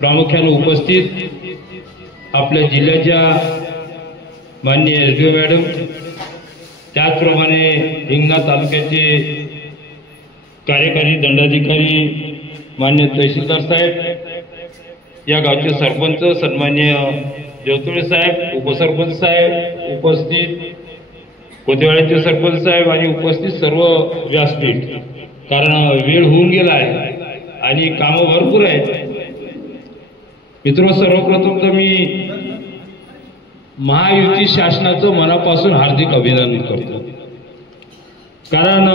प्रामुख्याने उपस्थित आपल्या जिल्ह्याच्या माननीय एसडीओ मॅडम, त्याचप्रमाणे हिंगणा तालुक्याचे कार्यकारी दंडाधिकारी माननीय तहसीलदार साहेब, या गावचे सरपंच सन्माननीय देवतुळे साहेब, उपसरपंच साहेब, उपस्थित कोतेवाड्याचे सरपंच साहेब आणि उपस्थित सर्व व्यासपीठ, कारण वेळ होऊन गेला आहे आणि कामं भरपूर आहेत. मित्र, सर्वप्रथम तर मी महायुती शासनाचं मनापासून हार्दिक अभिनंदन करतो. कारण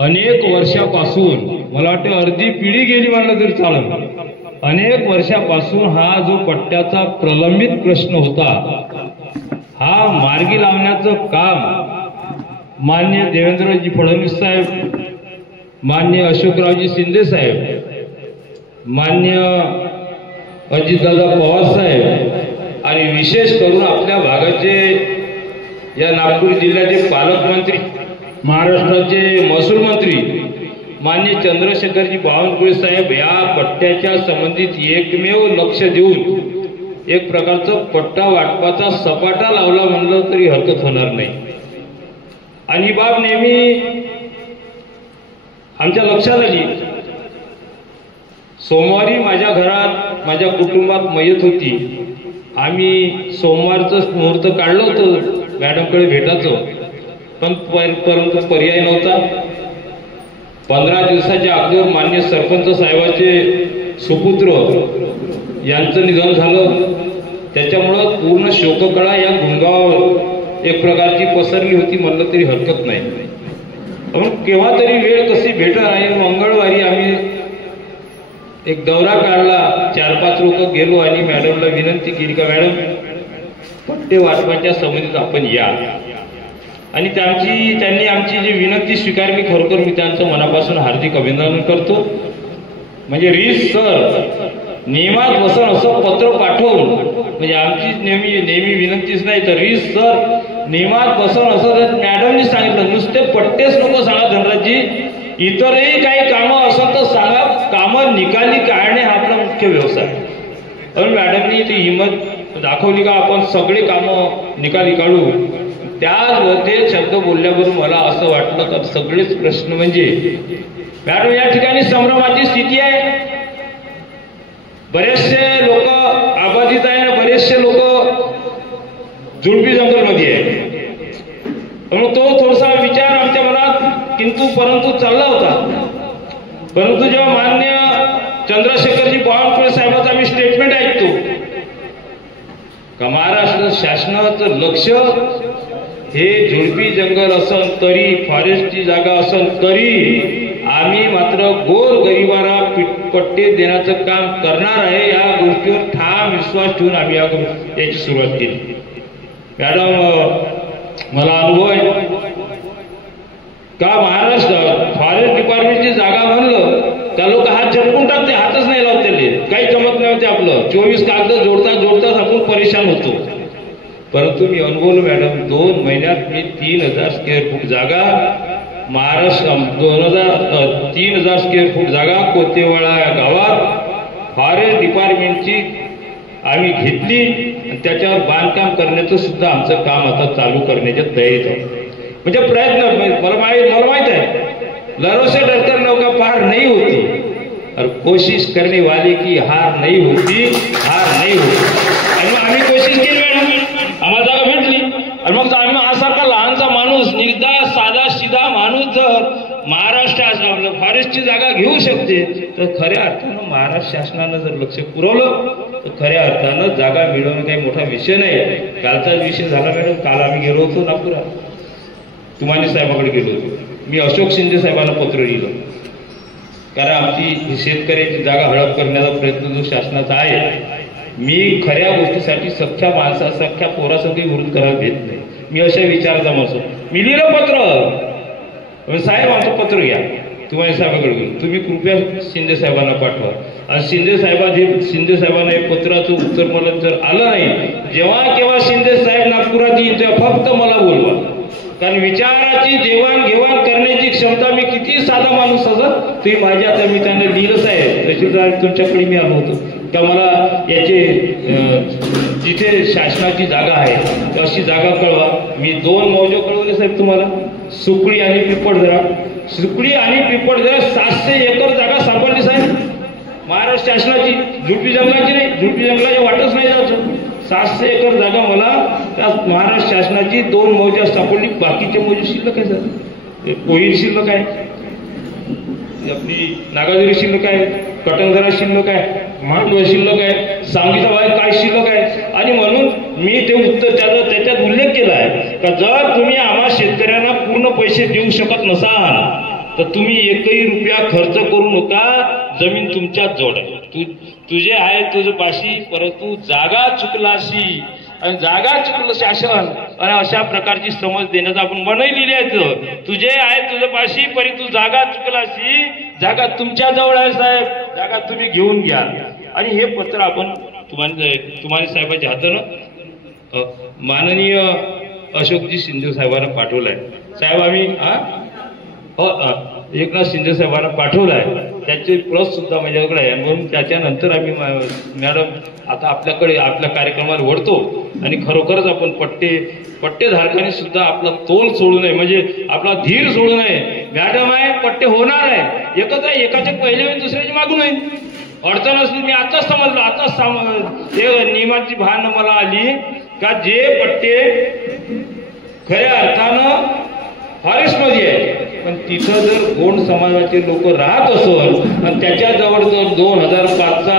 अनेक वर्षापासून, मला वाटतं अर्धी पिढी गेली म्हणलं तरी चालेल, अनेक वर्षापासून हा जो पट्ट्याचा प्रलंबित प्रश्न होता, हा मार्गी लावण्याचं काम माननीय देवेंद्रजी फडणवीस साहेब, माननीय अशोकरावजी शिंदे साहेब, माननीय अजितदादा पवार साहेब आणि विशेष करून आपल्या भागाचे या नागपूर जिल्ह्याचे पालकमंत्री, महाराष्ट्राचे महसूल मंत्री माननीय चंद्रशेखरजी बावनकुळे साहेब या पट्ट्याच्या संबंधित एकमेव लक्ष देऊन एक प्रकारचं पट्टा वाटपाचा सपाटा लावला म्हणलं तरी हरकत होणार नाही. आणि ही बाब नेहमी आमच्या लक्षात आली. सोमवारी माझ्या घरात, माझ्या कुटुंबात मयत होती. आम्ही सोमवारचं मुहूर्त काढलं होतं मॅडमकडे भेटायचं, पण परंतु पर्याय नव्हता. 15 दिवसाच्या अगोदर मान्य सरपंच साहेबाचे सुपुत्र यांचं निधन झालं. त्याच्यामुळं पूर्ण शोककळा या गुंगावर एक प्रकारची पसरली होती म्हणलं तरी हरकत नाही. पण केव्हा तरी वेळ कशी भेटत आहे. मंगळवारी आम्ही एक दौरा काढला, 4-5 लोक गेलो आणि मॅडमला विनंती केली का मॅडम, पट्टे वाटपाच्या संबंधित आपण या. आणि त्यांनी आमची जी विनंती स्वीकारली. खरोखर मी त्यांचं मनापासून हार्दिक अभिनंदन करतो. म्हणजे सर नियमात बसन असं पत्र पाठवून, म्हणजे आमची नेहमी विनंतीच नाही तर सर नियमात बसन असं मॅडमनी सांगितलं. नुसते पट्टेच नको सांगा धनराजजी, इतरही काही कामं असं तर सांगा. कामं निकाली काढणे हा आपला मुख्य व्यवसाय. पण मॅडमनी ती हिंमत दाखवली का आपण सगळे कामं निकाली काढू. त्यामध्ये शब्द बोलल्याबरोबर मला असं वाटलं का सगळेच प्रश्न म्हणजे मॅडम या ठिकाणी संभ्रमाची स्थिती आहे. बरेचसे लोक आबाधित आहे ना, बरेचसे लोक जुळपी जंगलमध्ये आहे. म्हणून तो थोडासा विचार आमच्या मनात किंतु परंतु चालला होता. परंतु जेव्हा मान्य चंद्रशेखरजी बावनकुळे साहेबांचं आम्ही स्टेटमेंट ऐकतो का महाराष्ट्र शासनाचं लक्ष हे झुडपी जंगल असेल तरी, फॉरेस्टची जागा असेल तरी आम्ही मात्र गोर गरिबांना पट्टे देण्याचं काम करणार आहे. या गोष्टीवर ठाम विश्वास ठेवून आम्ही याची सुरुवात केली. मॅडम, मला अनुभव आहे का महाराष्ट्रात फॉरेस्ट डिपार्टमेंटची जागा म्हणलं त्या लोक हात झटकून टाकते, हातच नाही लावत. त्याले काही जमत नाही होते. आपलं 24 कागद जोडताच आपण परेशान होतो. परंतु मी अनुभवलं मॅडम, 2 महिन्यात मी 3000 स्क्वेअर फूट जागा महाराष्ट्र 3000 स्क्वेअर फूट जागा कोतेवाडा या गावात फॉरेस्ट डिपार्टमेंटची आम्ही घेतली आणि त्याच्यावर बांधकाम करण्याचं सुद्धा आमचं काम आता चालू करण्याच्या तयारीत आहे. म्हणजे प्रयत्न मला माहित आहे, लड़ों से डरकर नौका पार नहीं होती और कोशिश करने वाले की हार नहीं होती. आणि मग आम्ही कोशिश केली मॅडम, आम्हाला जागा भेटली. आणि मग आम्ही माझ्यासारखा लहानसा माणूस, निर्दा साधा सीधा माणूस जर महाराष्ट्रात आपलं फॉरेस्टची जागा घेऊ शकते तर खऱ्या अर्थानं महाराष्ट्र शासनानं जर लक्ष पुरवलं तर खऱ्या अर्थानं जागा मिळवणं काही मोठा विषय नाही. कालचा विषय झाला मॅडम. काल आम्ही गेलो होतो नागपुरात, तुमाने साहेबांकडे गेलो होतो. मी अशोक शिंदे साहेबांना पत्र लिहिलं, कारण आमची शेतकऱ्याची जागा हडप करण्याचा प्रयत्न जो शासनाचा आहे. मी खऱ्या गोष्टीसाठी सख्या माणसा, सख्या पोरासाठी विरोध करायला देत नाही. मी अशा विचाराचा माणूस. मी लिहिलं पत्र, साहेब आमचं पत्र घ्या, तुम्हाला साहेबांकडे गेलो, तुम्ही कृपया शिंदे साहेबांना पाठवा. आणि शिंदे साहेबांना हे पत्राचं उत्तर मला जर आलं नाही, जेव्हा केव्हा शिंदे साहेब नागपुरात येईल तेव्हा फक्त मला बोलवा. कारण विचाराची देवाणघेवाण करण्याची क्षमता, मी किती साधा माणूस असं तुम्ही माझ्या आता मी त्यांना लिहिलंच आहे तहसीलदार तुमच्याकडे मी आलो होतो का मला याचे जिथे शासनाची जागा आहे अशी जागा कळवा. मी 2 मौजे कळवले साहेब तुम्हाला, सुकळी आणि पिंपळदरा. सुकळी आणि पिंपळदरा 700 एकर जागा सापडली साहेब महाराष्ट्र शासनाची, झुडपी जंगलाची नाही, झुडपी जंगलाची वाटच नाही जायचं. 700 एकर जागा मला त्या महाराष्ट्र शासनाची 2 मौजा सापडली. बाकीचे मौजे शिल्लक आहे सर, कोळी शिल्लक आहे, आपली नागाजरी शिल्लक आहे, कटंगरा शिल्लक आहे, मांडवा शिल्लक आहे, सांगलीचा बाहेर काय शिल्लक आहे. आणि म्हणून मी ते उत्तर त्याच्यात उल्लेख केला आहे का जर तुम्ही आम्हा शेतकऱ्यांना पूर्ण पैसे देऊ शकत नसाल तर तुम्ही एकही रुपया खर्च करू नका, जमीन तुमच्याच जोड आहे. तुझे आहे तुझं पाशी, परंतु जागा चुकलाशी आणि जागा चुकलं शासन आणि अशा प्रकारची समज देण्याचं आपण मनही लिहिल्याचं. तुझे आहे तुझं पाशी परंतु जागा चुकलाशी, जागा तुमच्या जवळ आहे साहेब, जागा तुम्ही घेऊन घ्या. आणि हे पत्र आपण तुम्हाला साहेबांच्या हातानं माननीय अशोकजी शिंदे साहेबांना पाठवलंय. साहेब आम्ही एकनाथ शिंदे साहेबांना पाठवलाय, त्याचे प्रत सुद्धा माझ्याकडे आहे. म्हणून त्याच्यानंतर आम्ही मॅडम आता आपल्याकडे आपल्या कार्यक्रमाला वळतो आणि खरोखरच आपण पट्टेधारकांनी सुद्धा आपला तोल सोडू नये, म्हणजे आपला धीर सोडू नये. मॅडम आहे पट्टे होणार आहे, एकच आहे, एकाचे पहिले होईल दुसऱ्याची मागू नये. अडचण असली मी आताच समजलो, आताच नियमाची भान मला आली का जे पट्टे खऱ्या अर्थानं फॉरेस्टमध्ये आहे पण तिथं जर गोंड समाजाचे लोक राहत असल आणि त्याच्याजवळ जर 2005चा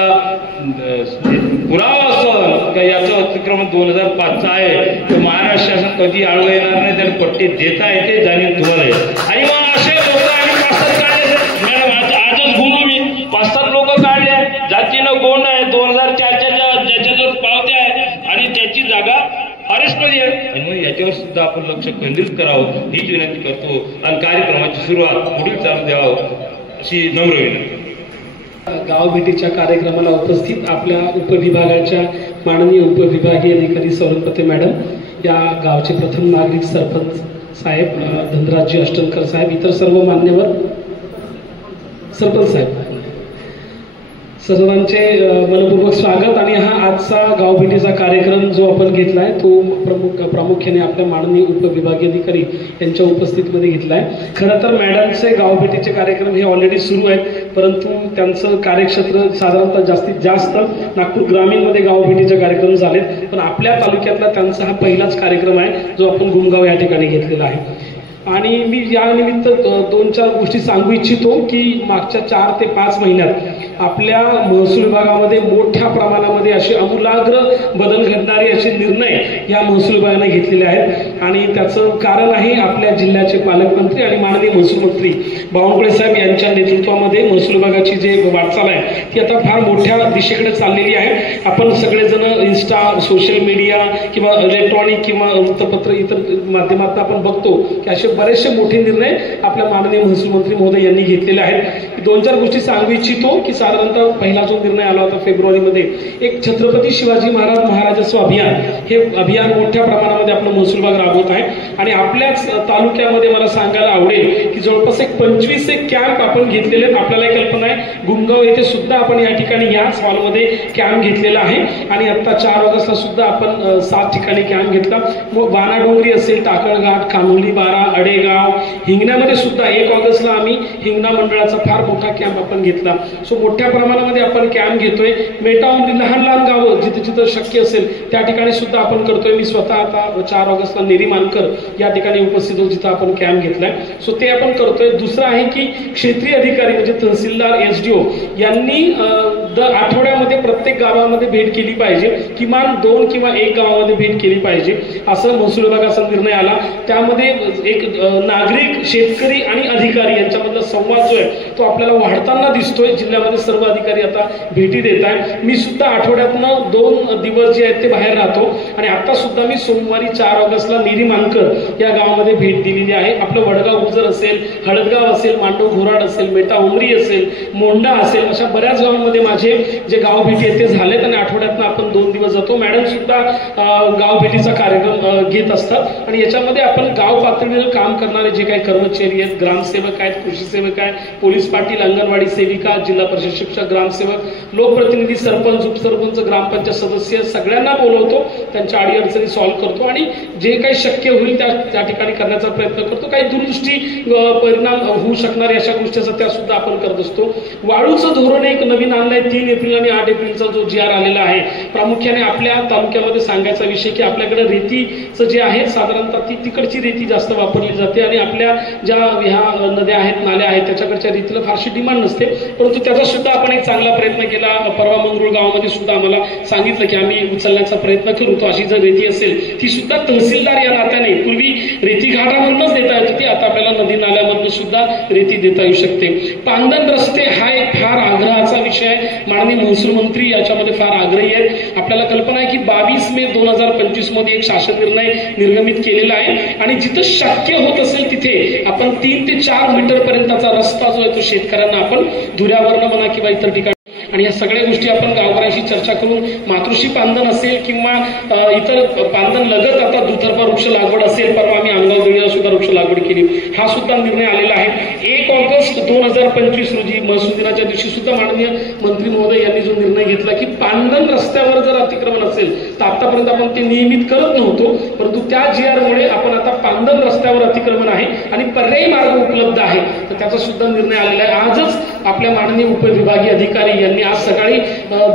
पुरावा असल का याचं अतिक्रमण 2005चा आहे तर महाराष्ट्र शासन कधी आळवं येणार नाही, त्याला पट्टे देता येते जाणीव तुम्हाला आहे. आणि मग असे लोक आम्ही 5-7 काढले मॅडम, आजच गुन्हा मी 5-7 लोक काढले जातीनं गोंड आहे 2004च्या ज्याच्याजवळ पावत्या आहे आणि त्याची जागा फॉरेस्टमध्ये आहे. आणि मग याच्यावर सुद्धा आपण लक्ष केंद्रित करावं हीच विनंती करतो आणि कार्यक्रमाची सुरुवात पुढील चालू द्यावं अशी नम्र विनंती. गाव भेटीच्या कार्यक्रमाला उपस्थित आपल्या उपविभागाच्या माननीय उपविभागीय अधिकारी सौरपते मॅडम, या गावचे प्रथम नागरिक सरपंच साहेब धनराजजी अष्टनकर साहेब, इतर सर्व मान्यवर, सरपंच साहेब, सर्वांचे मनपूर्वक स्वागत. आणि हा आजचा गावभेटीचा कार्यक्रम जो आपण घेतलाय तो प्रामुख्याने आपल्या माननीय उपविभागीय अधिकारी यांच्या उपस्थितीमध्ये घेतलाय. खरं तर मॅडमचे गावभेटीचे कार्यक्रम हे ऑलरेडी सुरू आहेत, परंतु त्यांचं कार्यक्षेत्र साधारणतः जास्तीत जास्त नागपूर ग्रामीणमध्ये गावभेटीचे कार्यक्रम झालेत, पण आपल्या तालुक्यातला त्यांचा हा पहिलाच कार्यक्रम आहे जो आपण गुमगाव या ठिकाणी घेतलेला आहे. आणि मी यानिमित्त 2-4 गोष्टी सांगू इच्छितो की मागच्या 4 ते 5 महिन्यात आपल्या महसूल विभागामध्ये मोठ्या प्रमाणामध्ये असे आमूलाग्र बदल घडणारे असे निर्णय या महसूल विभागाने घेतलेले आहेत. आणि त्याचं कारण आहे आपल्या जिल्ह्याचे पालकमंत्री आणि माननीय महसूल मंत्री बावनकुळे साहेब यांच्या नेतृत्वामध्ये महसूल विभागाची जे वाटचाल आहे ती आता फार मोठ्या दिशेकडे चाललेली आहे. आपण सगळेजण इन्स्टा, सोशल मीडिया किंवा इलेक्ट्रॉनिक किंवा वृत्तपत्र इतर माध्यमातून आपण बघतो की असे बरेचसे मोठे निर्णय आपल्या माननीय महसूल मंत्री महोदय यांनी घेतलेले आहेत. 2-4 गोष्टी सांगू इच्छितो की साधारणतः पहिला जो निर्णय आला होता फेब्रुवारीमध्ये, एक छत्रपती शिवाजी महाराजस्व अभियान, हे अभियान मोठ्या प्रमाणामध्ये आपलं महसूल विभाग राबवत आहे. आणि आपल्याच तालुक्यामध्ये मला सांगायला आवडेल की जवळपास 25 कॅम्प आपण घेतलेले आहेत. आपल्याला कल्पना आहे गुमगाव येथे सुद्धा आपण या ठिकाणी याच हॉलमध्ये कॅम्प घेतलेला आहे. आणि आता 4 ऑगस्टला सुद्धा आपण 7 ठिकाणी कॅम्प घेतला. मग वानाडोंगरी असेल, टाकळघाट, कानोली, बारा, अडेगाव, हिंगण्यामध्ये सुद्धा 1 ऑगस्टला आम्ही हिंगणा मंडळाचा फार मोठा कॅम्प आपण घेतला. सो मोठ्या प्रमाणामध्ये आपण कॅम्प घेतोय. मेटाउमरी लहान गावं जिथे जिथं शक्य असेल त्या ठिकाणी सुद्धा आपण करतोय. मी स्वतः आता 4 ऑगस्टला नेरीमानकर या ठिकाणी उपस्थित होतो जिथं आपण कॅम्प घेतलाय. सो ते आपण करतोय. दुसरं आहे की क्षेत्रीय अधिकारी म्हणजे तहसीलदार, SDO यांनी दर आठवड्यामध्ये प्रत्येक गावामध्ये भेट केली पाहिजे, किमान 2 किंवा 1 गावामध्ये भेट केली पाहिजे असं महसूल विभागाचा निर्णय आला. त्यामध्ये एक नागरिक, शेतकरी आणि अधिकारी यांच्यामधला संवाद जो आहे तो आपल्याला वाढताना दिसतोय. जिल्ह्यामध्ये सर्व अधिकारी आता भेटी देत आहे. मी सुद्धा आठवड्यातनं 2 दिवस जे आहेत ते बाहेर राहतो आणि आता सुद्धा मी सोमवारी 4 ऑगस्टला नेरीमानकर या गावामध्ये भेट दिलेली आहे. आपलं वडगाव गुजर असेल, हळदगाव असेल, मांडव घोराड असेल, मेटा उमरी असेल, मोंडा असेल, अशा बऱ्याच गावांमध्ये दिवसामध्ये माझे जे गाव भेटी आहेत ते झालेत आणि आठवड्यातनं आपण 2 दिवस जातो. मॅडम सुद्धा गाव भेटीचा कार्यक्रम घेत असतात आणि याच्यामध्ये आपण गाव पातळीवर काम करणारे जे काही कर्मचारी आहेत, ग्रामसेवक आहेत, कृषी सेवक आहेत, पोलीस पाटील, अंगणवाडी सेविका, जिल्हा परिषद शिक्षक, ग्रामसेवक, लोकप्रतिनिधी, सरपंच, उपसरपंच, ग्रामपंचायत सदस्य सगळ्यांना बोलवतो, त्यांच्या अडीअडचणी सॉल्व्ह करतो आणि जे काही शक्य होईल त्या ठिकाणी करण्याचा प्रयत्न करतो. काही दूरदृष्टी परिणाम होऊ शकणारे अशा गोष्टीचा त्या सुद्धा आपण करत असतो. वाळूचं धोरण एक नवीन आणलंय. 3 एप्रिल आणि 8 एप्रिलचा जो GR आलेला आहे, प्रामुख्याने आपल्या तालुक्यामध्ये सांगायचा विषय की आपल्याकडे रेतीचं जे आहे साधारणतः तिकडची रेती जास्त वापरली जाते आणि आपल्या ज्या ह्या नद्या आहेत, नाल्या आहेत, त्याच्याकडच्या रेतीला फारशी डिमांड नसते. परंतु त्याचा सुद्धा आपण एक चांगला प्रयत्न केला. परवा मंगरुळ गावामध्ये सुद्धा आम्हाला सांगितलं की आम्ही उचलण्याचा प्रयत्न करू. तो अशी जर रेती असेल ती सुद्धा तहसीलदार या नात्याने, पूर्वी रेती घाटावरूनच देता येत होती, आता आपल्याला नदी नाल्यामधून सुद्धा रेती देता येऊ शकते. पांदन रस्ते हा एक फार आग्रहाचा विषय आहे. माननीय महसूल मंत्री याच्यामध्ये फार आग्रही आहेत. आपल्याला कल्पना आहे की 22 मे 2025 मध्ये एक शासन निर्णय निर्गमित केलेला आहे आणि जिथं शक्य होत असेल तिथे आपण 3 ते 4 मीटर पर्यंतचा रस्ता जो आहे तो शेतकऱ्यांना आपण धुऱ्यावरनं म्हणा किंवा इतर ठिकाणी, आणि या सगळ्या गोष्टी आपण गावकऱ्यांशी चर्चा करून मातृश्री पांदन असेल किंवा इतर पांदन लगत आता दुतर्फा वृक्ष लागवड असेल, परवा आम्ही आमगाव देवीला सुद्धा वृक्ष लागवड केली, हा सुद्धा निर्णय आलेला आहे. 1 ऑगस्ट 2025 रोजी महसूल दिनाच्या दिवशी सुद्धा माननीय मंत्री महोदय यांनी जो निर्णय घेतला की पांदन रस्त्यावर जर अतिक्रमण असेल तर आतापर्यंत आपण ते नियमित करत नव्हतो, परंतु त्या GR मुळे आपण आता पांदन रस्त्यावर अतिक्रमण आहे आणि पर्यायी मार्ग उपलब्ध आहे, तर त्याचा सुद्धा निर्णय आलेला आहे. आजच आपल्या माननीय उपविभागीय अधिकारी यांनी आज सकाळी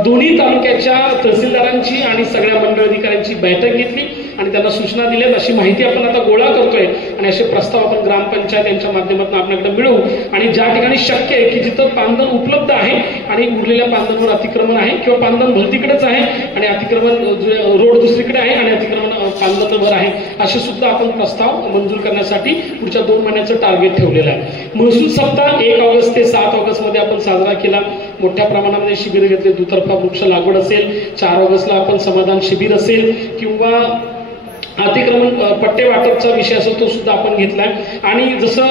दोन्ही तालुक्याच्या तहसीलदारांची आणि सगळ्या मंडळ अधिकाऱ्यांची बैठक घेतली आणि त्यांना सूचना दिल्यात. अशी माहिती आपण आता गोळा करतोय आणि असे प्रस्ताव आपण ग्रामपंचायत यांच्या माध्यमातून आपल्याकडे मिळवू आणि ज्या ठिकाणी शक्य आहे की जिथं पांदन उपलब्ध आहे आणि उरलेल्या पांदनवर अतिक्रमण आहे किंवा पांदन भलतीकडेच आहे आणि अतिक्रमण रोड दुसरीकडे आहे आणि अतिक्रमण पांदनवर आहे, असे सुद्धा आपण प्रस्ताव मंजूर करण्यासाठी पुढच्या 2 महिन्याचं टार्गेट ठेवलेलं आहे. महसूल सप्ताह 1 ऑगस्ट ते 7 ऑगस्ट मध्ये आपण साजरा केला. मोठ्या प्रमाणामध्ये शिबिर घेतले. दुतर्फा वृक्ष लागवड असेल, 4 ऑगस्टला आपण समाधान शिबिर असेल किंवा अतिक्रमण पट्टे वाटपचा विषय असेल तो सुद्धा आपण घेतलाय. आणि जसं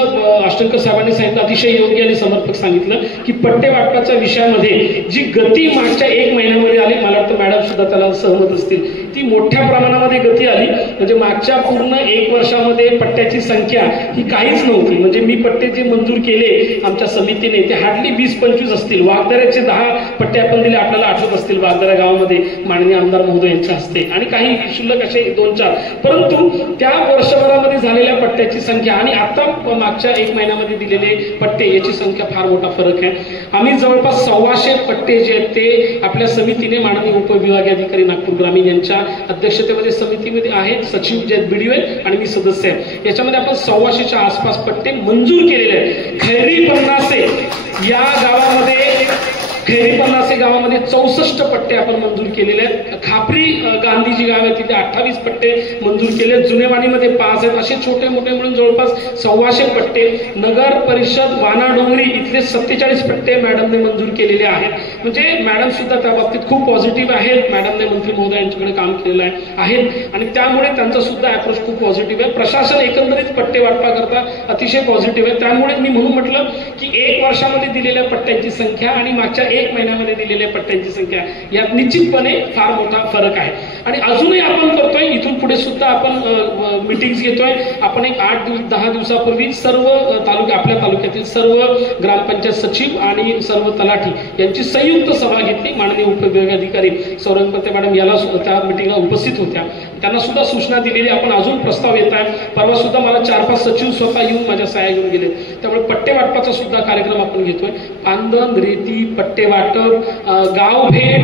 अष्टंकर साहेबांनी सांगितलं, अतिशय योग्य आणि समर्पक सांगितलं की पट्टे वाटपाच्या विषयामध्ये जी गती मागच्या 1 महिन्यामध्ये आली, मला वाटतं मॅडम सुद्धा त्याला सहमत असतील, ती मोठ्या प्रमाणामध्ये गती आली. म्हणजे मागच्या पूर्ण 1 वर्षामध्ये पट्ट्याची संख्या ही काहीच नव्हती. म्हणजे मी पट्टे जे मंजूर केले आमच्या समितीने ते हार्डली 20-25 असतील. वाघदऱ्याचे 10 पट्टे आपण दिले, आपल्याला आठवत असतील, वाघदरा गावामध्ये माननीय आमदार महोदय यांच्या हस्ते, आणि काही शुल्लक असे 2-4. परंतु त्या वर्षभरामध्ये झालेल्या पट्ट्याची संख्या आणि आता मागच्या 1 महिन्यामध्ये दिलेले पट्टे याची संख्या फार मोठा फरक आहे. आम्ही जवळपास 1,600 पट्टे जे आहेत ते आपल्या समितीने, माननीय उपविभागीय अधिकारी नागपूर ग्रामीण यांच्या अध्यक्षतेमध्ये समितीमध्ये आहेत, सचिव जे BDO आहेत आणि मी सदस्य आहे. याच्यामध्ये आपण 1,600च्या आसपास पट्टे मंजूर केलेले आहेत. खैरी पन्नासे या गावामध्ये, खैरी पन्नासे गावामध्ये 64 पट्टे आपण मंजूर केलेले आहेत. खापरी गांधीजी गाव आहे तिथे 28 पट्टे मंजूर केले. जुनेवाडीमध्ये 5 आहेत. असे छोटे मोठे मिळून जवळपास 1,600 पट्टे. नगर परिषद वानाडोंगरी इथले 47 पट्टे मॅडमने मंजूर केलेले आहेत. म्हणजे मॅडम सुद्धा त्या बाबतीत खूप पॉझिटिव्ह आहेत. मॅडमने मंत्री महोदय यांच्याकडे काम केलेलं आहेत आणि त्यामुळे त्यांचा सुद्धा अप्रोच खूप पॉझिटिव्ह आहे. प्रशासन एकंदरीत पट्टे वाटपाकरता अतिशय पॉझिटिव्ह आहे. त्यामुळे मी म्हणून म्हटलं की 1 वर्षामध्ये दिलेल्या पट्ट्यांची संख्या आणि मागच्या 1 महिन्यामध्ये दिलेल्या पट्ट्यांची संख्या यात निश्चितपणे फार मोठा फरक आहे. आणि अजूनही आपण करतोय, इथून पुढे सुद्धा आपण मीटिंग्स घेतोय. आपण एक 8-10 दिवसापूर्वी सर्व आपल्या तालुक्यातील सर्व ग्रामपंचायत सचिव आणि सर्व तलाठी यांची संयुक्त सभा घेतली. माननीय उपविभागीय अधिकारी सौरंगपते मॅडम याला त्या मीटिंगला उपस्थित होत्या. त्यांना सुद्धा सूचना दिलेली. आपण अजून प्रस्ताव येत आहे. परवा सुद्धा मला 4-5 सचिव स्वतः येऊन माझ्या सह्या घेऊन गेले. त्यामुळे पट्टे वाटपाचा सुद्धा कार्यक्रम आपण घेतोय. पांदन, रेती, पट्टे वाटप, गाव भेट,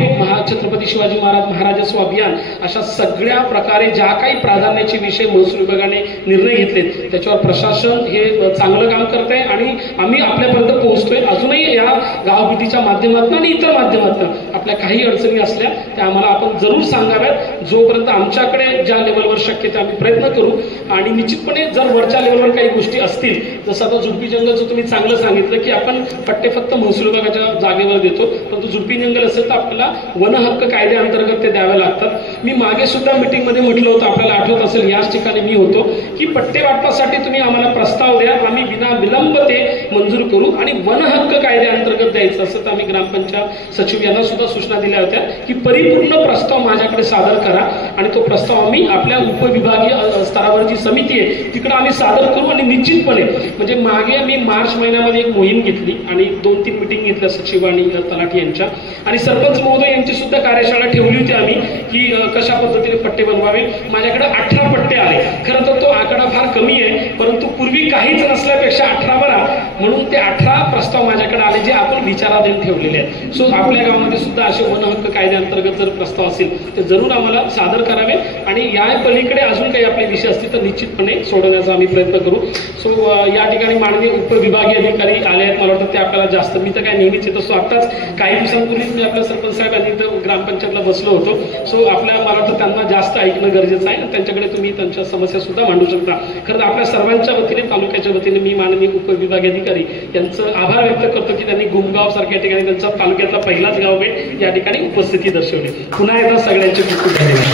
छत्रपती शिवाजी महाराजस्व अभियान, अशा सगळ्या प्रकारे ज्या काही प्राधान्याचे विषय महसूल विभागाने निर्णय घेतलेत त्याच्यावर प्रशासन हे चांगलं काम करत आहे आणि आम्ही आपल्यापर्यंत पोहोचतोय. अजूनही या गावभेटीच्या माध्यमातून आणि इतर माध्यमातून आपल्या काही अडचणी असल्या त्या आम्हाला आपण जरूर सांगाव्यात. जोपर्यंत आमच्याकडे ज्या लेवलवर शक्य ते आम्ही प्रयत्न करू आणि निश्चितपणे जर वरच्या लेवलवर काही गोष्टी असतील, जसं आता झुडपी जंगलचं तुम्ही चांगलं सांगितलं की आपण पट्टे फक्त महसूल विभागाच्या जागेवर देतो, परंतु झुडपी जंगल असेल तर आपल्याला वन हक्क कायद्याअंतर्गत ते द्यावे लागतात. मी मागे सुद्धा मीटिंगमध्ये म्हटलं होतं, आपल्याला आठवत असेल, याच ठिकाणी मी होतो की पट्टे वाटपासाठी तुम्ही आम्हाला प्रस्ताव द्या, आम्ही बिना विलंब ते मंजूर करू आणि वन हक्क कायद्याअंतर्गत द्यायचं असं. तर आम्ही ग्रामपंचायत सचिव यांना सुद्धा सूचना दिल्या होत्या की परिपूर्ण प्रस्ताव माझ्याकडे सादर करा आणि तो प्रस्ताव आम्ही आपल्या उपविभागीय स्तरावर जी समिती आहे तिकडे आम्ही सादर करू. आणि निश्चितपणे म्हणजे मागे मी मार्च महिन्यामध्ये एक मोहीम घेतली आणि 2-3 मीटिंग घेतल्या सचिव आणि तलाठी यांच्या, आणि सरपंच महोदय यांची सुद्धा कार्यशाळा ठेवली होती आम्ही की कशा पद्धतीने पट्टे बनवावे. माझ्याकडे 18 पट्टे आले. खरं तर तो आकडा फार कमी आहे, परंतु पूर्वी काहीच नसल्यापेक्षा 18 बरा म्हणून ते 18 प्रस्ताव माझ्याकडे आले जे आपण विचाराधीन ठेवलेले आहेत. सो आपल्या गावामध्ये सुद्धा असे वन हक्क कायद्याअंतर्गत जर प्रस्ताव असेल तर जरूर आम्हाला सादर करावे आणि या पलीकडे अजून काही आपले विषय असतील तर निश्चितपणे सोडवण्याचा आम्ही प्रयत्न करू. सो या ठिकाणी माननीय उपविभागीय अधिकारी आले आहेत, मला वाटतं ते आपल्याला जास्त, मी तर काय नेहमीच येत असतो. आत्ताच काही दिवसांपूर्वीच मी आपल्या सरपंच साहेबांनी तर ग्रामपंचायतला बसलो होतो. सो मला वाटतं त्यांना जास्त ऐकणं गरजेचं आहे, त्यांच्याकडे तुम्ही त्यांच्या समस्या सुद्धा मांडू शकता. खरं तर आपल्या सर्वांच्या वतीने, तालुक्याच्या वतीने मी माननीय उपविभागीय अधिकारी यांचं आभार व्यक्त करतो की त्यांनी गुमगाव सारख्या ठिकाणी त्यांचा तालुक्यातला पहिलाच गाव भेट या ठिकाणी उपस्थिती दर्शवली. पुन्हा एकदा सगळ्यांचे खूप खूप धन्यवाद.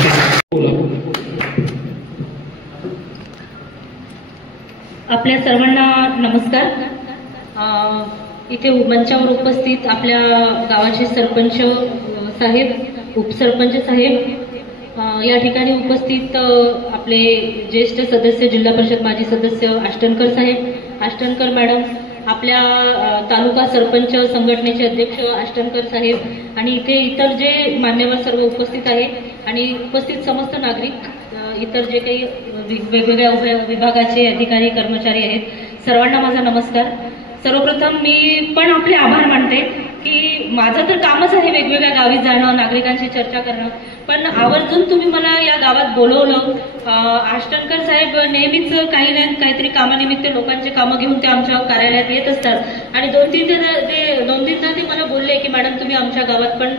आपल्या सर्वांना नमस्कार. इथे मंचावर उपस्थित आपल्या गावाचे सरपंच साहेब, उपसरपंच साहेब, या ठिकाणी उपस्थित आपले ज्येष्ठ सदस्य, जिल्हा परिषद माजी सदस्य आष्टनकर साहेब, आष्टनकर मॅडम, आपल्या तालुका सरपंच संघटनेचे अध्यक्ष आष्टनकर साहेब, आणि इथे इतर जे मान्यवर सर्व उपस्थित आहे आणि उपस्थित समस्त नागरिक, इतर जे काही वेगवेगळ्या विभागाचे अधिकारी कर्मचारी आहेत, सर्वांना माझा नमस्कार. सर्वप्रथम मी पण आपले आभार मानते की माझं तर कामच आहे वेगवेगळ्या गावी जाणं, नागरिकांशी चर्चा करणं, पण आवर्जून तुम्ही मला या गावात बोलवलं. आष्टनकर साहेब नेहमीच काही नाही काहीतरी कामानिमित्त लोकांचे कामं घेऊन ते आमच्या कार्यालयात येत असतात आणि दोन तीनदा ते मला बोलले की मॅडम तुम्ही आमच्या गावात पण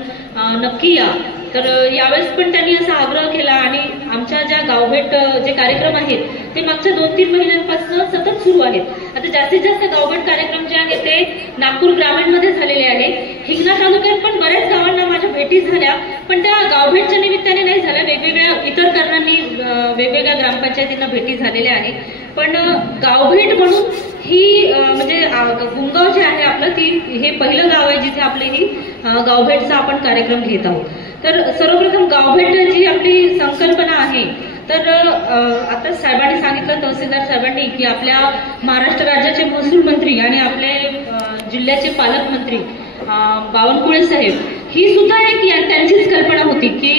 नक्की या. तर यावेळेस पण त्यांनी असा आग्रह केला आणि आमच्या ज्या गावभेट जे कार्यक्रम आहेत ते मागच्या 2-3 महिन्यांपासून सतत सुरू आहेत. आता जास्तीत जास्त गावभेट कार्यक्रम जे आहेत ते नागपूर ग्रामीणमध्ये झालेले आहे. हिंगणा तालुक्यात पण बऱ्याच गावांना माझ्या भेटी झाल्या, पण त्या गावभेटच्या निमित्ताने नाही झाल्या, वेगवेगळ्या इतर कारणांनी वेगवेगळ्या ग्रामपंचायतींना भेटी झालेल्या आहेत. पण गावभेट म्हणून ही म्हणजे गुमगाव जे आहे आपलं ती हे पहिलं गाव आहे जिथे आपली ही गावभेटचा आपण कार्यक्रम घेत आहोत. तर सर्वप्रथम गावभेट जी आपली संकल्पना आहे, तर आता साहेबांनी सांगितलं, तहसीलदार साहेबांनी, की आपल्या महाराष्ट्र राज्याचे महसूल मंत्री आणि आपले जिल्ह्याचे पालकमंत्री बावनकुळे साहेब, ही सुद्धा एक त्यांचीच कल्पना होती की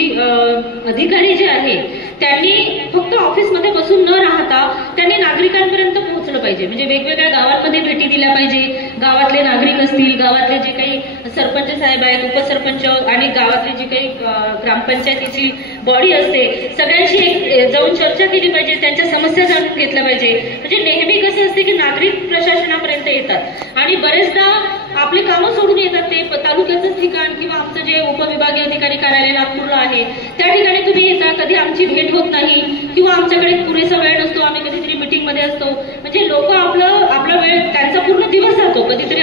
अधिकारी जे आहे त्यांनी फक्त ऑफिसमध्ये बसून न राहता त्यांनी नागरिकांपर्यंत पोहोचलं पाहिजे. म्हणजे वेगवेगळ्या गावांमध्ये भेटी दिल्या पाहिजे. गावातले नागरिक असतील, गावातले जे काही सरपंच साहेब आहेत, उपसरपंच आणि गावातली जी काही ग्रामपंचायतीची बॉडी असते, सगळ्यांशी जाऊन चर्चा केली पाहिजे, त्यांच्या समस्या जाणून घेतल्या पाहिजे. म्हणजे नेहमी कसं असते की नागरिक प्रशासनापर्यंत येतात आणि बरेचदा आपली कामं सोडून येतात, ते तालुक्याचं ठिकाण किंवा आमचं जे उपविभागीय अधिकारी कार्यालय नागपूरला आहे त्या ठिकाणी तुम्ही येता, कधी आमची भेट होत नाही किंवा आमच्याकडे पुरेसा वेळ नसतो, आम्ही कधीतरी मीटिंगमध्ये असतो. म्हणजे लोक आपला वेळ, त्यांचा पूर्ण दिवस जातो, कधीतरी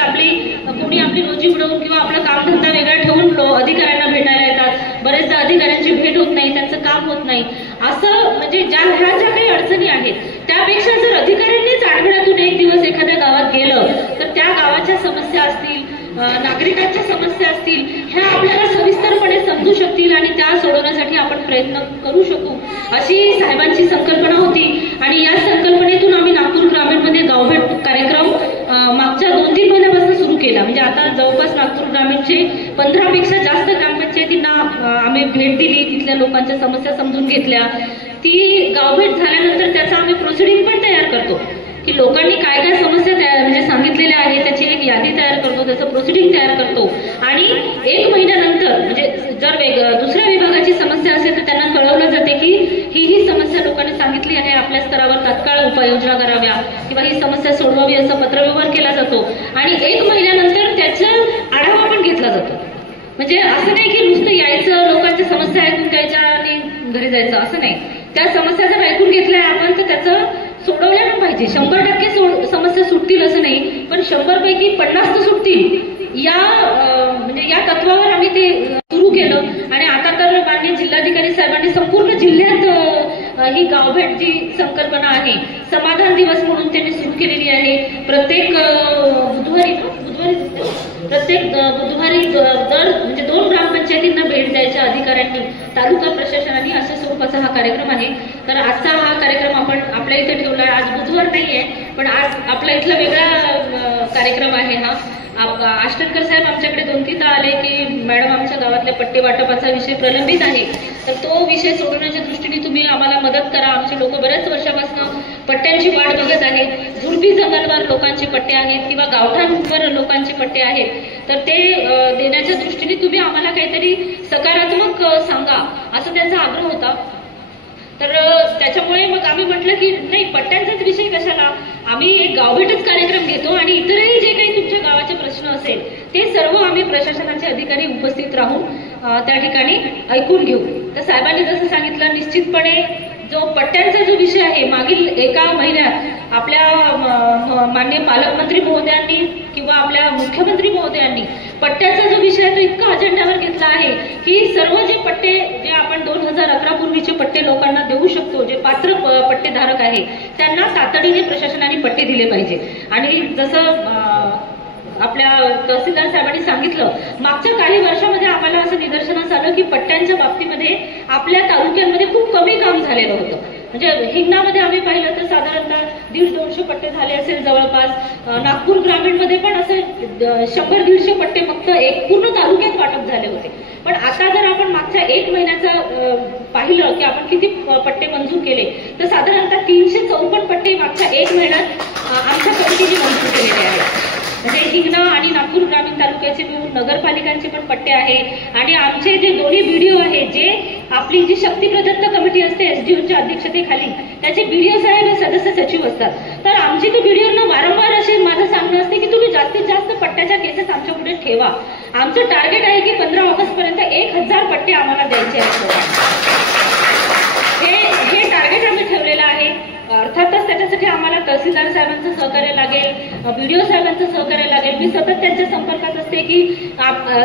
कोणी आपली रोजी उडवून किंवा आपलं कामधंदा वेगळा ठेवून अधिकाऱ्यांना भेटायला येतात. बरेचदा अधिकाऱ्यांची भेट होत नाही, त्यांचं काम होत नाही. असं म्हणजे ह्या ज्या काही अडचणी आहेत त्यापेक्षा जर अधिकाऱ्यांनीच आठवड्यातून एक दिवस एखाद्या गावात गेलं तर त्या गावाच्या समस्या असतील, नागरिकांच्या समस्या असतील, ह्या आपल्याला सविस्तरपणे समजू शकतील आणि त्या सोडवण्यासाठी आपण प्रयत्न करू शकू, अशी साहेबांची संकल्पना होती. आणि या संकल्पनेतून आम्ही नागपूर ग्रामीणमध्ये गावभेट कार्यक्रम मागच्या 2-3 महिन्यापासून सुरू केला. म्हणजे आता जवळपास नागपूर ग्रामीणचे 15 पेक्षा जास्त ग्रामपंचायतींना आम्ही भेट दिली, तिथल्या लोकांच्या समस्या समजून घेतल्या. ती गावभेट झाल्यानंतर त्याचा आम्ही प्रोसिडिंग पण तयार करतो की लोकांनी काय काय समस्या म्हणजे सांगितलेल्या आहेत त्याची एक यादी तयार करतो, त्याचं प्रोसिडिंग तयार करतो आणि 1 महिन्यानंतर म्हणजे जर दुसऱ्या विभागाची समस्या असेल तर त्यांना कळवलं जाते की ही समस्या लोकांनी सांगितली आहे, आपल्या स्तरावर तात्काळ उपाययोजना कराव्या किंवा ही समस्या सोडवावी असं पत्रव्यवहार केला जातो. आणि 1 महिन्यानंतर त्याचा आढावा पण घेतला जातो. म्हणजे असं नाही की नुसतं यायचं, लोकांच्या समस्या ऐकून घ्यायच्या आणि घरी जायचं, असं नाही. त्या समस्या जर ऐकून घेतल्या आपण तर त्याचं सोडवल्या पण पाहिजे. 100% समस्या सुटतील असं नाही, पण 100 पैकी 50 तर सुटतील या म्हणजे या तत्वावर आम्ही ते सुरू केलं. आणि आता तर माननीय जिल्हाधिकारी साहेबांनी संपूर्ण जिल्ह्यात ही गावभेट जी संकल्पना आहे समाधान दिवस म्हणून त्यांनी सुरू केलेली आहे. प्रत्येक बुधवारी दर म्हणजे 2 ग्रामपंचायतींना भेट द्यायच्या अधिकाऱ्यांनी तालुका प्रशासनाने अशा स्वरूपाचा हा कार्यक्रम आहे. तर आजचा हा कार्यक्रम आपण आपल्या इथे ठेवला. आज बुधवार नाहीये, पण आज आपला इथला वेगळा कार्यक्रम आहे हा. आष्टनकर साहेब आमच्याकडे 2-3दा आले की मॅडम आमच्या गावातल्या पट्टे वाटपाचा विषय प्रलंबित आहे, तर तो विषय सोडवण्याच्या दृष्टीने तुम्ही आम्हाला मदत करा. आमचे लोक बऱ्याच वर्षापासून पट्ट्यांची वाट बघत आहेत. झुडपी जंगलवर लोकांचे पट्टे आहेत किंवा गावठाणवर लोकांचे पट्टे आहेत, तर ते देण्याच्या दृष्टीने तुम्ही आम्हाला काहीतरी सकारात्मक सांगा असा त्यांचा आग्रह होता. तर त्याच्यामुळे मग आम्ही म्हटलं की नाही, पट्ट्यांचाच विषय कशाला, आम्ही एक गावभेटच कार्यक्रम घेतो आणि इतरही जे काही तुमच्या गावाचे प्रश्न असेल ते सर्व आम्ही प्रशासनाचे अधिकारी उपस्थित राहून त्या ठिकाणी ऐकून घेऊ. तर साहेबांनी जसं सांगितलं, निश्चितपणे जो पट्ट्यांचा जो विषय आहे मागील एका महिन्यात आपल्या माननीय पालकमंत्री महोदयांनी किंवा आपल्या मुख्यमंत्री महोदयांनी पट्ट्याचा जो विषय तो इतका अजेंड्यावर घेतला आहे की सर्व जे पट्टे जे आपण 2011 पूर्वीचे पट्टे लोकांना देऊ शकतो, जे पात्र पट्टेधारक आहे त्यांना तातडीने प्रशासनाने पट्टे दिले पाहिजे. आणि जसं आपल्या तहसीलदार साहेबांनी सांगितलं, मागच्या काही वर्षामध्ये आम्हाला असं निदर्शनास आलं की पट्ट्यांच्या बाबतीमध्ये आपल्या तालुक्यांमध्ये खूप कमी काम झालेलं होतं. म्हणजे हिंगणामध्ये आम्ही पाहिलं तर साधारणतः 150-200 पट्टे झाले असेल जवळपास. नागपूर ग्रामीणमध्ये पण असे 100-150 पट्टे फक्त एक पूर्ण तालुक्यात वाटप झाले होते. पण आता जर आपण मागच्या 1 महिन्याचा पाहिलं की आपण किती पट्टे मंजूर केले, तर साधारणतः 354 पट्टे मागच्या 1 महिन्यात आमच्या कमिटीने मंजूर केलेले आहेत. म्हणजे हिंगणा आणि नागपूर ग्रामीण तालुक्याचे मिळून नगरपालिकांचे पण पट्टे आहे. आणि आमचे जे दोन्ही बीडीओ आहेत, जे आपली जी शक्ती प्रदत्त कमिटी असते एसडीओच्या अध्यक्षतेखाली, त्याचे बीडीओ साहेब हे सदस्य सचिव असतात. तर आमची तर बीडीओना वारंवार असे माझं सांगणं असते की तुम्ही जास्तीत जास्त पट्ट्याच्या केसेस आमच्या पुढे ठेवा. आमचं टार्गेट आहे की 15 ऑगस्ट पर्यंत 1000 पट्टे आम्हाला द्यायचे आहेत. हे टार्गेट आम्ही ठेवलेलं आहे. अर्थातच त्याच्यासाठी आम्हाला तहसीलदार साहेबांचं सहकार्य लागेल, बीडीओ साहेबांचं सहकार्य लागेल. मी सतत त्यांच्या संपर्कात असते की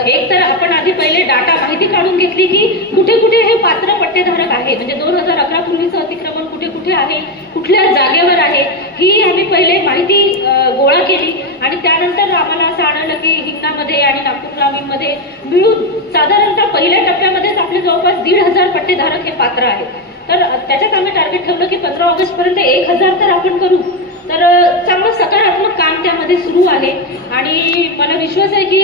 एक तर आपण आधी पहिले डाटा माहिती काढून घेतली की कुठे कुठे हे पात्र पट्टेधारक आहे, म्हणजे 2011 पूर्वीचं अतिक्रमण कुठे कुठे आहे, कुठल्या जागेवर आहे, ही आम्ही पहिले माहिती गोळा केली. आणि त्यानंतर आम्हाला असं आढळलं की हिंगणामध्ये आणि नागपूर ग्रामीणमध्ये मिळून साधारणतः पहिल्या टप्प्यामध्येच आपले जवळपास 1,500 पट्टेधारक हे पात्र आहेत. तर त्याच्यात आम्ही टार्गेट ठेवलं की 15 ऑगस्ट पर्यंत 1000 तर आपण करू. तर चांगलं सकारात्मक काम त्यामध्ये सुरू आहे आणि मला विश्वास आहे की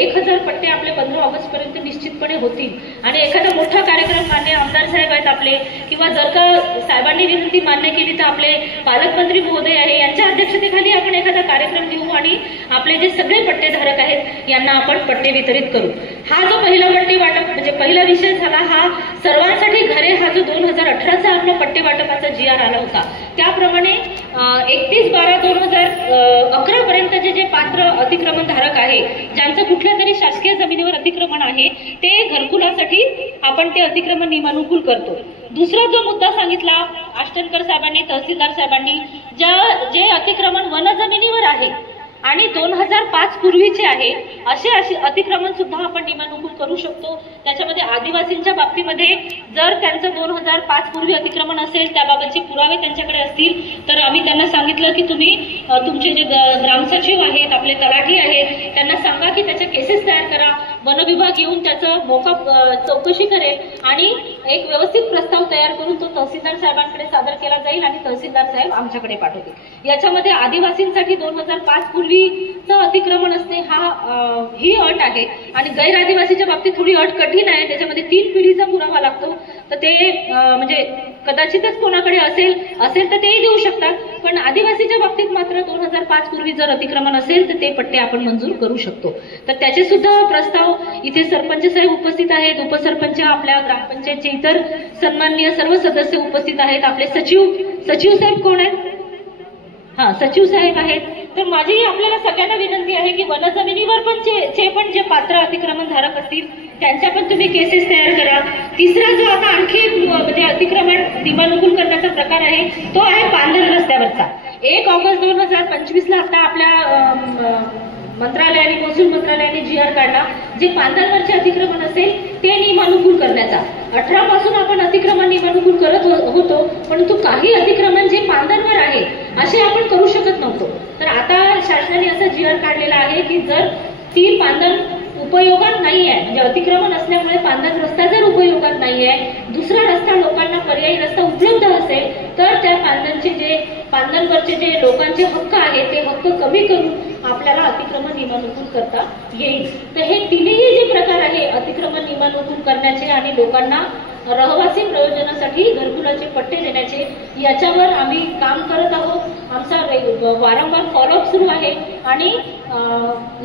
1000 पट्टे आपले 15 ऑगस्ट पर्यंत निश्चितपणे होतील. आणि एखादा मोठा कार्यक्रम मान्य आमदार साहेब आहेत आपले, किंवा जर का साहेबांनी विनंती मान्य केली तर आपले पालकमंत्री महोदय आहे यांच्या अध्यक्षतेखाली आपण एखादा कार्यक्रम घेऊ आणि आपले जे सगळे पट्टेधारक आहेत यांना आपण पट्टे वितरित करू. हा जो पहिला पट्टे वाटप म्हणजे पहिला विषय झाला, हा सर्वांसाठी घरे हा जो 2018चा आपला पट्टे वाटपाचा GR आला होता, त्याप्रमाणे 31/12/2011 पर्यंतचे जे पात्र अतिक्रमण धारक आहे, ज्यांचं कुठल्या तरी शासकीय जमिनीवर अतिक्रमण आहे, ते घरकुलासाठी आपण ते अतिक्रमण नियमानुकूल करतो. दुसरा जो मुद्दा सांगितला आष्टनकर साहेबांनी, तहसीलदार साहेबांनी, जे अतिक्रमण वनजमिनीवर आहे आणि 2005 पूर्वीचे आहे असे अतिक्रमण सुद्धा आपण नियमानुकूल करू शकतो. त्याच्यामध्ये आदिवासींच्या बाबतीमध्ये जर त्यांचं 2005 पूर्वी अतिक्रमण असेल, त्याबाबतचे पुरावे त्यांच्याकडे असतील, तर आम्ही त्यांना सांगितलं की तुम्ही तुमचे जे ग्रामसचिव आहेत, आपले तलाठी आहेत, त्यांना सांगा की त्याच्या केसेस तयार करा. वन विभाग येऊन त्याचं मोफत चौकशी करेल आणि एक व्यवस्थित प्रस्ताव तयार करून तो तहसीलदार साहेबांकडे सादर केला जाईल आणि तहसीलदार साहेब आमच्याकडे पाठवतील. याच्यामध्ये आदिवासींसाठी 2005 पूर्वीचं अतिक्रमण असते ही अट आहे आणि गैर आदिवासीच्या बाबतीत थोडी अट कठीण आहे. त्याच्यामध्ये 3 पिढीचा पुरावा लागतो. तर ते म्हणजे कदाचितच कोणाकडे असेल तर तेही देऊ शकतात, पण आदिवासीच्या बाबतीत मात्र 2005 पूर्वी जर अतिक्रमण असेल तर ते पट्टे आपण मंजूर करू शकतो. तर त्याचे सुद्धा प्रस्ताव इथे सरपंच साहेब उपस्थित आहेत, उपसरपंच, आपल्या ग्रामपंचायतचे इतर सन्माननीय सर्व सदस्य उपस्थित आहेत, आपले सचिव साहेब कोण आहेत? सचिव साहेब आहेत. तर माझी आपल्याला सगळ्यांना विनंती आहे की वनजमिनीवर पण जे पात्र अतिक्रमण धारक असतील त्यांच्या पण तुम्ही केसेस तयार करा. तिसरा जो आता आणखी म्हणजे अतिक्रमण नियमानुकूल करण्याचा प्रकार आहे तो आहे पांढर रस्त्यावरचा. 1 ऑगस्ट 2025 आता आपल्या मंत्रालयाने महसूल मंत्रालयाने GR काढला. जे पांढरवरचे अतिक्रमण असेल ते नियमानुकूल करण्याचा. 18 पासून आपण अतिक्रमण नियमानुकूल करत होतो, परंतु काही अतिक्रमण जे पांढरवर आहे असे आपण करू शकत नव्हतो. तर आता शासनाने असा GR काढलेला आहे की जर ती पांढर उपयोगात नाही आहे, म्हणजे अतिक्रमण असल्यामुळे पांढर रस्ता जर उपयोगात नाही आहे, दुसरा रस्ता लोकांना पर्यायी रस्ता उपलब्ध असेल तर त्या पांढरवरचे जे लोकांचे हक्क आहेत ते हक्क कमी करून आपल्याला अतिक्रमण नियमानुकूल करता येईल. तर हे तिन्ही जे प्रकार आहे अतिक्रमण नियमानुकूल करण्याचे आणि लोकांना रहिवासी प्रयोजनासाठी घरकुलाचे पट्टे देण्याचे, याच्यावर आम्ही काम करत आहोत. आमचा वारंवार फॉलोअप सुरू आहे आणि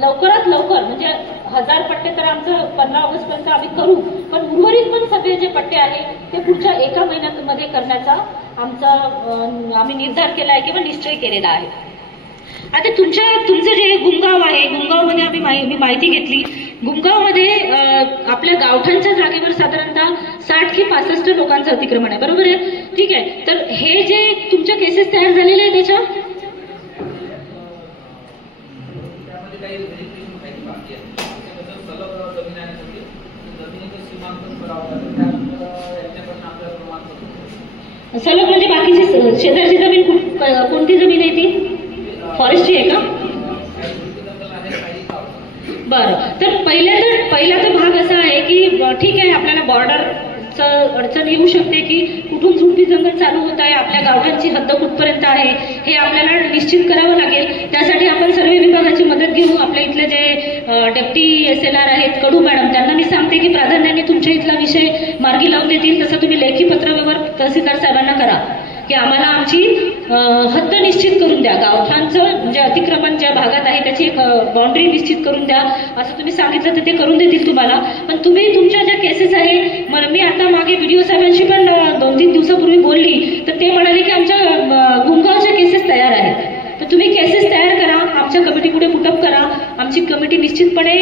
लवकरात लवकर म्हणजे 1000 पट्टे तर आमचं 15 ऑगस्ट पर्यंत आम्ही करू, पण उर्वरित पण सगळे जे पट्टे आहेत ते पुढच्या 1 महिन्यामध्ये करण्याचा आम्ही निर्धार केला आहे किंवा निश्चय केलेला आहे. आता तुमचं जे गुमगाव आहे, गुमगावमध्ये आम्ही माहिती घेतली. गुमगावमध्ये आपल्या गावठांच्या जागेवर साधारणतः 60 की 65 लोकांचं अतिक्रमण आहे, बरोबर आहे? ठीक आहे. तर हे जे तुमच्या केसेस तयार झालेले आहे त्याच्या सलग म्हणजे बाकीची शेजारची जमीन कोणती जमीन आहे ती फॉरेस्टची आहे का? बरं. तर पहिला तर भाग असा आहे की ठीक आहे आपल्याला बॉर्डरचं अडचण येऊ शकते की कुठून झुडपी जंगल चालू होत आहे, आपल्या गावठांची हद्द कुठपर्यंत आहे हे आपल्याला निश्चित करावं लागेल. त्यासाठी आपण सर्व विभागाची मदत घेऊ. आपल्या इथले जे डेप्टी SLR आहेत कडू मॅडम, त्यांना मी सांगते की प्राधान्याने तुमच्या इथला विषय मार्गी लावून देतील. तसं तुम्ही लेखी पत्र व्यवहार तहसीलदार साहेबांना करा की आम्हाला आमची हद्द निश्चित करून द्या, गावठांचं म्हणजे अतिक्रमण ज्या भागात आहे त्याची एक बाउंड्री निश्चित करून द्या असं तुम्ही सांगितलं तर ते करून देतील तुम्हाला. पण तुम्ही तुमच्या ज्या केसेस आहे, मी आता मागे BDO साहेबांशी पण 2-3 दिवसापूर्वी बोलली तर ते म्हणाले की आमच्या गुमगावच्या केसेस तयार आहेत. तर तुम्ही केसेस तयार करा, आमच्या कमिटी पुढे पुटअप करा. आमची कमिटी निश्चितपणे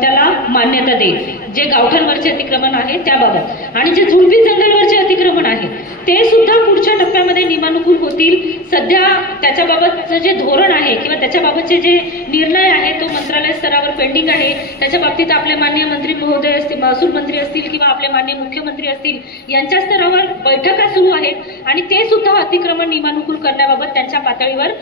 त्याला मान्यता देईल जे गावठांवरचे अतिक्रमण आहे त्याबाबत. आणि जे झुडपी जंगलवरचे अतिक्रमण आहे ते सुद्धा पुढच्या टप्प्यामध्ये नियमानुकूल होतील. सध्या त्याच्याबाबतचं जे धोरण आहे किंवा त्याच्याबाबतचे जे निर्णय आहे तो मंत्रालय स्तरावर पेंडिंग आहे. त्याच्या बाबतीत आपले माननीय मंत्री महोदय असतील, महसूल मंत्री असतील किंवा आपले माननीय मुख्यमंत्री असतील यांच्या स्तरावर बैठका सुरू आहेत आणि ते सुद्धा अतिक्रमण नियमानुकूल करण्याबाबत त्यांच्या पातळीवर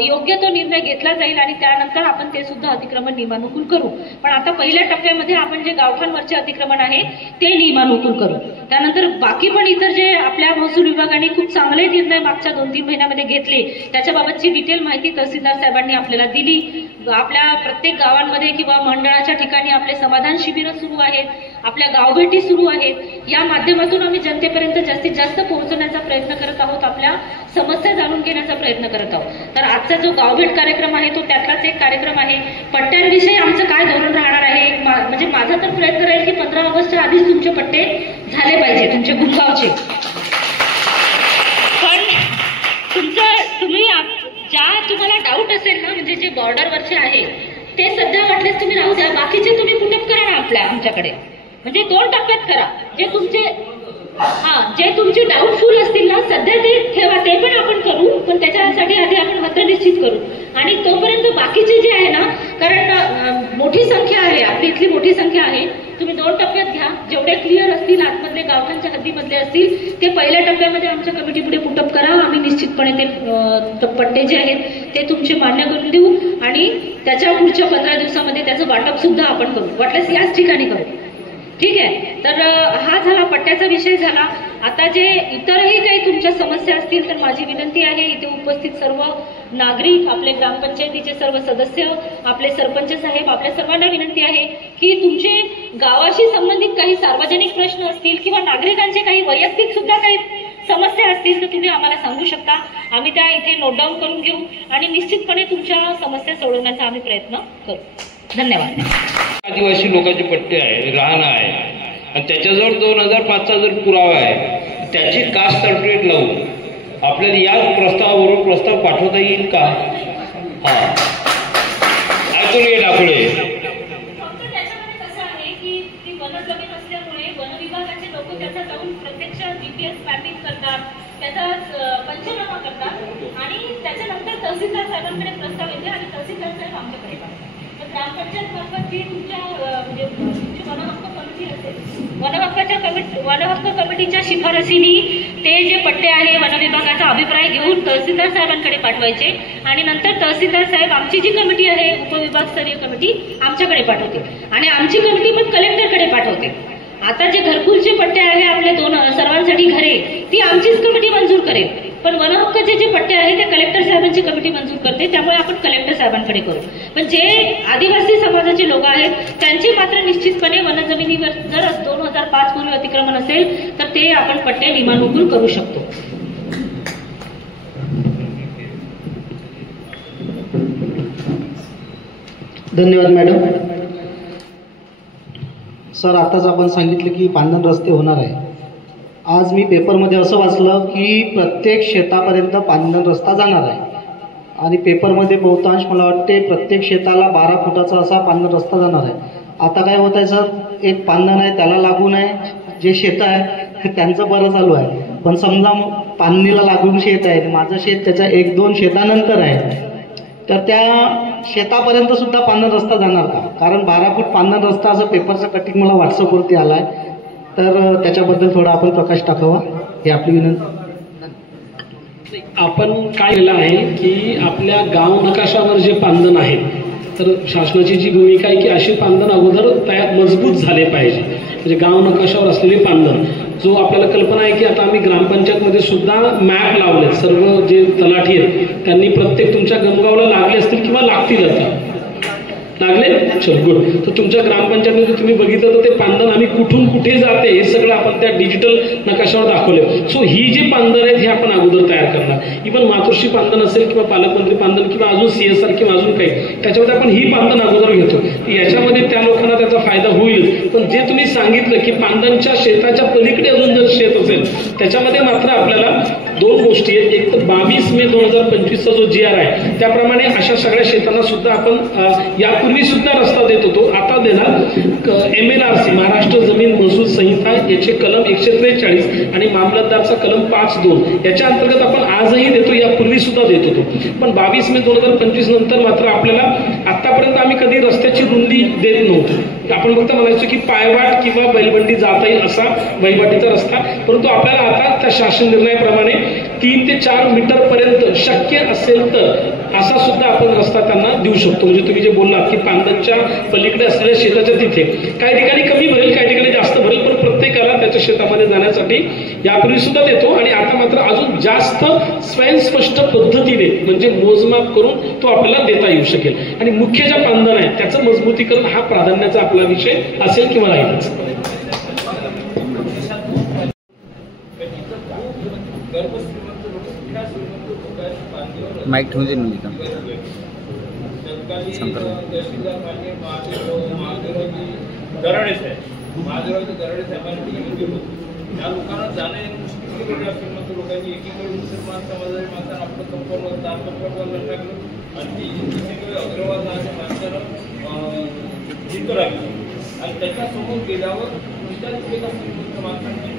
योग्य तो निर्णय घेतला जाईल आणि त्यानंतर आपण ते सुद्धा अतिक्रमण नियमानुकूल करू. पण आता पहिल्या टप्प्यामध्ये आपण जे गावठांवरचे अतिक्रमण आहे ते नियमानुकूल करू. त्यानंतर बाकी पण इतर जे आपल्या महसूल विभागाने खूप चांगले निर्णय मागच्या 2-3 महिन्यामध्ये घेतले त्याच्याबाबतची डिटेल माहिती तहसीलदार साहेबांनी आपल्याला दिली. आपल्या प्रत्येक गावांमध्ये किंवा मंडळाच्या ठिकाणी आपले समाधान शिबिरं सुरू आहेत, आपल्या गावभेटी सुरू आहेत. या माध्यमातून आम्ही जनतेपर्यंत जास्तीत जास्त पोहोचण्याचा प्रयत्न करत आहोत, आपल्या समस्या जाणून घेण्याचा प्रयत्न करत आहोत. तर आजचा जो गावभेट कार्यक्रम आहे तो त्यातलाच एक कार्यक्रम आहे. पट्ट्यांविषयी आमचं काय धोरण राहणार आहे, म्हणजे माझा तर प्रयत्न राहील की 15 ऑगस्टच्या आधीच तुमचे पट्टे झाले पाहिजे, तुमचे गुमगावचे. पण तुम्ही ज्या तुम्हाला डाऊट असेल ना, म्हणजे जे बॉर्डरवरचे आहे ते सध्या वाटलेच तुम्ही राहू द्या, बाकीचे तुम्ही पुटअप करा ना आमच्याकडे. म्हणजे 2 टप्प्यात करा. जे तुमचे डाऊटफुल असतील ना सध्या ते ठेवा, ते पण आपण करू, पण त्याच्यासाठी आधी आपण हद्द निश्चित करू. आणि तोपर्यंत बाकीचे जे आहे ना, कारण मोठी संख्या आहे आपली इथली, मोठी संख्या आहे, तुम्ही 2 टप्प्यात घ्या. जेवढे क्लिअर असतील आतमधले गावठांच्या हद्दीमधले असतील ते पहिल्या टप्प्यामध्ये आमच्या कमिटी पुढे पुटअप करा. आम्ही निश्चितपणे ते पट्टे जे आहेत ते तुमचे मान्य करून देऊ आणि त्याच्या पुढच्या 15 दिवसामध्ये त्याचं वाटप सुद्धा आपण करू, वाटल्यास याच ठिकाणी करू. ठीक आहे. तर हा झाला पट्ट्याचा विषय झाला. आता जे इतरही काही तुमच्या समस्या असतील तर माझी विनंती आहे, इथे उपस्थित सर्व नागरिक, आपले ग्रामपंचायतीचे सर्व सदस्य, आपले सरपंच साहेब, आपल्या सर्वांना विनंती आहे की तुमचे गावाशी संबंधित काही सार्वजनिक प्रश्न असतील किंवा नागरिकांचे काही वैयक्तिक सुद्धा काही समस्या असतील तर तुम्ही आम्हाला सांगू शकता. आम्ही त्या इथे नोट डाऊन करून घेऊ आणि निश्चितपणे तुमच्या समस्या सोडवण्याचा आम्ही प्रयत्न करू. धन्यवाद. आदिवासी लोकांचे पट्टे आहे, राहणं आहे आणि त्याच्याजवळ 2005चा जर पुरावा आहे त्याची कास्ट सर्टिफिकेट लावून आपल्याला या प्रस्तावावरून प्रस्ताव पाठवता येईल का? ऐकून घे टाकले. फक्त त्याच्यामध्ये कसं आहे की वनजमीन असल्यामुळे वन विभागाचे लोक त्याचा जाऊन प्रत्यक्ष GPS मॅपिंग करतात, त्याचा पंचनामा करतात आणि त्याच्यानंतर तहसीलदार साहेबांकडे प्रस्ताव येते आणि तहसीलदार साहेब आमच्याकडे पाठवतात. तर ग्रामपंचायत मार्फत जी तुमच्या म्हणजे तुमची वनहक्क कमिटी असेल, वनहक्क कमिटीच्या शिफारसीने ते जे पट्टे आहे वन विभागाचा अभिप्राय घेऊन तहसीलदार साहेबांकडे पाठवायचे आणि नंतर तहसीलदार साहेब आमची जी कमिटी आहे उपविभागस्तरीय कमिटी आमच्याकडे पाठवते आणि आमची कमिटी मग कलेक्टरकडे पाठवते. आता जे घरकुलचे पट्टे आहे आपले सर्वांसाठी घरे, ती आमचीच कमिटी मंजूर करेल, पण वनहक्काचे जे पट्टे आहे ते कलेक्टर साहेबांची कमिटी मंजूर करते, त्यामुळे आपण कलेक्टर साहेबांकडे करू. पण जे आदिवासी समाजाचे लोक आहेत त्यांचे मात्र निश्चितपणे वनजमिनीवर जर 2005 पूर्वी अतिक्रमण असेल तर ते आपण पट्टे नियमानुकूल करू शकतो. धन्यवाद मॅडम. सर, आताच आपण सांगितलं की पांधन रस्ते होणार आहे. आज मी पेपरमध्ये असं वाचलं की प्रत्येक शेतापर्यंत पांधन रस्ता जाणार आहे आणि पेपरमध्ये बहुतांश मला वाटते प्रत्येक शेताला 12 फुटाचा असा पांधन रस्ता जाणार आहे. आता काय होत आहे सर, एक पांधन आहे त्याला लागून आहे जे शेत आहे त्यांचं बरं चालू आहे, पण समजा पांधणीला लागून शेत आहे, माझं शेत त्याच्या 1-2 शेतानंतर आहे, तर त्या शेतापर्यंत सुद्धा पांधन रस्ता जाणार का? कारण 12 फूट पांधन रस्ता असं पेपरचं कटिंग मला व्हॉट्सअपवरती आला आहे, तर त्याच्याबद्दल थोडा आपण प्रकाश टाकावा ही आपली विनंती. आपण काय केलं आहे की आपल्या गाव नकाशावर जे पांधन आहे, तर शासनाची जी भूमिका आहे की असे पांधन अगोदर तयार मजबूत झाले पाहिजे, म्हणजे गाव नकाशावर असलेले पांधन. जो आपल्याला कल्पना आहे की आता आम्ही ग्रामपंचायतमध्ये सुद्धा मॅप लावलेत, सर्व जे तलाठी आहेत त्यांनी प्रत्येक तुमच्या गणगावला लागले असतील किंवा लागतील आता लागले. चल गुड. तर तुमच्या ग्रामपंचायतीमध्ये तुम्ही बघितलं तर ते पांधन आम्ही कुठून कुठे जाते हे सगळं आपण त्या डिजिटल नकाशावर दाखवले. सो ही जी पांधन आहेत हे आपण अगोदर तयार करणार. इव्हन मातोश्री पांधन असेल किंवा पालकमंत्री पांधन किंवा अजून CSR किंवा अजून काही, त्याच्यामध्ये आपण ही पांधन अगोदर घेतो. याच्यामध्ये त्या लोकांना त्याचा फायदा होईल. पण जे तुम्ही सांगितलं की पांधनच्या शेताच्या पलीकडे अजून जर शेत असेल त्याच्यामध्ये मात्र आपल्याला 2 गोष्टी आहेत. एक तर 22 मे 2025चा जो GR आहे त्याप्रमाणे अशा सगळ्या शेतांना सुद्धा आपण यापूर्वी सुद्धा रस्ता देत होतो, आता देणार. MNRC महाराष्ट्र जमीन महसूल संहिता याचे कलम 143 आणि मामलतदारचा कलम 5(2) याच्या अंतर्गत आपण आजही देतो, यापूर्वी सुद्धा देत होतो. पण 22 मे 2025 नंतर मात्र आपल्याला आतापर्यंत आम्ही कधी रस्त्याची रुंदी देत नव्हतो. आपण फक्त म्हणायचो की पायवाट किंवा बैलबंडी जाता येईल असा वहिवाटीचा रस्ता, परंतु आपल्याला आता त्या शासन निर्णयाप्रमाणे 3 ते 4 मीटर पर्यंत शक्य असेल तर असा सुद्धा आपण रस्ता त्यांना देऊ शकतो. म्हणजे तुम्ही जे बोललात की पांधनच्या पलीकडे असलेल्या शेताच्या तिथे काही ठिकाणी कमी भरेल, काही ठिकाणी जास्त भरेल, पण प्रत्येकाला त्याच्या शेतामध्ये जाण्यासाठी यापूर्वी सुद्धा देतो. आणि आता मात्र अजून जास्त स्वयंस्पष्ट पद्धतीने म्हणजे मोजमाप करून तो आपल्याला देता येऊ शकेल. आणि मुख्य ज्या पांधन आहे त्याचं मजबूतीकरण हा प्राधान्याचा आपला विषय असेल किंवा राहीलच. माइक ठेवून दे म्हणजे का दराडे साहेबांनी या लोकांना जाणं मुश्किल श्रीमंत लोकांनी एकीकडे मुसलमान समाजाच्या माणसानं आपलं कंपाऊंड टाकलं आणि अग्रवाल नावाच्या माणसानं जिंक लागली आणि त्याच्यासमोर गेल्यावर एका श्रीमंत माणसांनी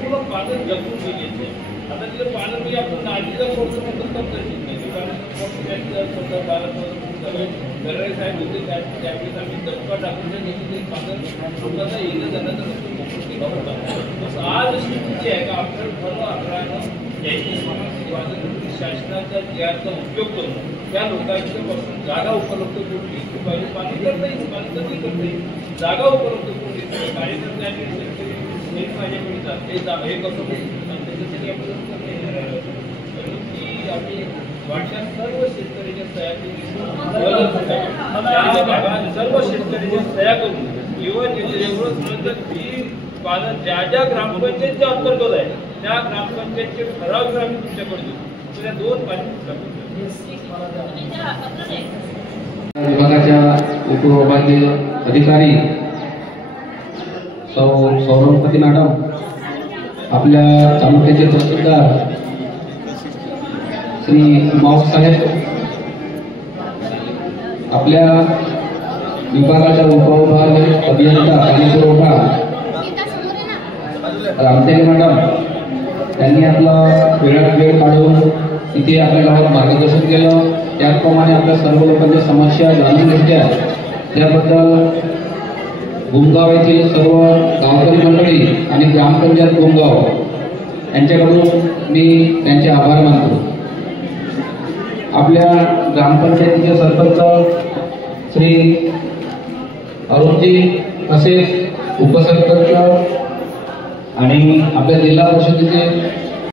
पूर्ण पानं जपून गेले. आता तिथं पानं म्हणजे आपण नाजीला फोडतो म्हणतो दराडे साहेब होते त्यावेळेस आम्ही दत्ता टाकून पानं लोकांना येणं जाण्याचा रस्ता केला होता. तसं आज अशी स्थिती आहे का आपलं ठरवं आग्रहानं याची शासनाचा GRचा उपयोग करून त्या लोकांच्यापासून जागा उपलब्ध करून घेतली पाहिजे. पाणी करता येईल, पाणी कधी करता येईल, जागा उपलब्ध करून घेतली. कार्यकर्ते आणि शेतकरी माझ्याकडे जाते हे कसं त्याच्यासाठी आपण आम्ही वाटल्या सर्व शेतकऱ्याच्या सर्व शेतकऱ्याच्या सह्या करून इव्हन एवढंच म्हणतात की ज्या ज्या ग्रामपंचायतच्या अंतर्गत आहे त्या ग्रामपंचायतचे ठराव आम्ही तुमच्याकडे देऊ. त्या 2 विभागाच्या उपविभागीय अधिकारी सौरभपती मॅडम, आपल्या तालुक्याचे तहसीलदार श्री माऊस साहेब, आपल्या विभागाच्या उपविभाग अभियंता पाणी पुरवठा रामतेगे मॅडम त्यांनी आपला वेळात वेळ काढून इथे आपल्या गावात मार्गदर्शन केलं. त्याचप्रमाणे आपल्या सर्व लोकांच्या समस्या जाणून घेतल्या. त्याबद्दल गुमगाव येथील सर्व गावकरी मंडळी आणि ग्रामपंचायत गुमगाव यांच्याकडून मी त्यांचे आभार मानतो. आपल्या ग्रामपंचायतीचे सरपंच श्री अरुणजी तसेच उपसरपंच आणि आपल्या जिल्हा परिषदेचे